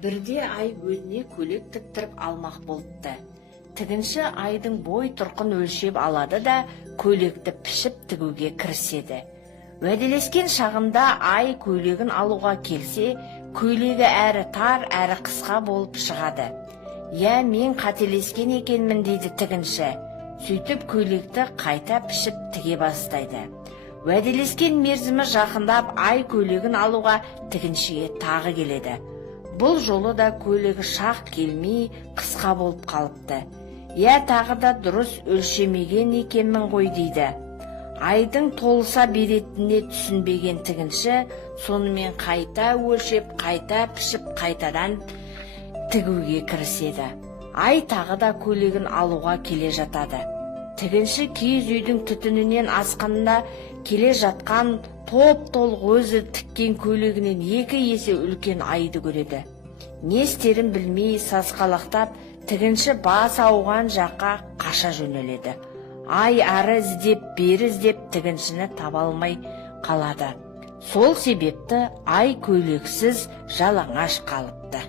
Бірде ай өзіне көйлек тіктіріп алмақ болыпты. Тігінші айдың бой тұрқын өлшеп алады да көйлекті пішіп тігуге кіріседі. Уәделескен шағында ай көйлегін алуға келсе, көйлегі әрі тар, әрі қысқа болып шығады. Я, мен қателескен екенмін дейді тігінші. Сөйтіп көйлекті қайта пішіп тіге бастайды. Уәделескен мерзімі жақындап, ай көйлегін алуға тігіншіге тағы келеді. Бұл жолы да көйлегі шақ келмей, қысқа болып қалыпты. Я, тағы да дұрыс өлшемеген екенмін ғой дейді. Айдың толыса беретініне түсінбеген тігінші сонымен қайта өлшеп, қайта пішіп, қайтадан тігуге кіріседі. Ай тағы да көйлегін алуға келе жатады. Тігінші киіз үйдің түтінінен асқанда келе жатқан топ-толық өзі тіккен көйлегінен 2 есе үлкен айды көреді. Не істерін білмей сасқалақтап, тігінші бас ауған жаққа қаша жөнеледі. Ай ары іздеп, бері іздеп тігіншіні таба алмай қалады. Сол себепті ай көйлексіз жалаңаш қалыпты.